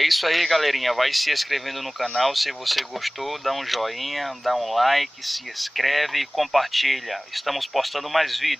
É isso aí, galerinha. Vai se inscrevendo no canal. Se você gostou, dá um joinha, dá um like, se inscreve e compartilha. Estamos postando mais vídeos.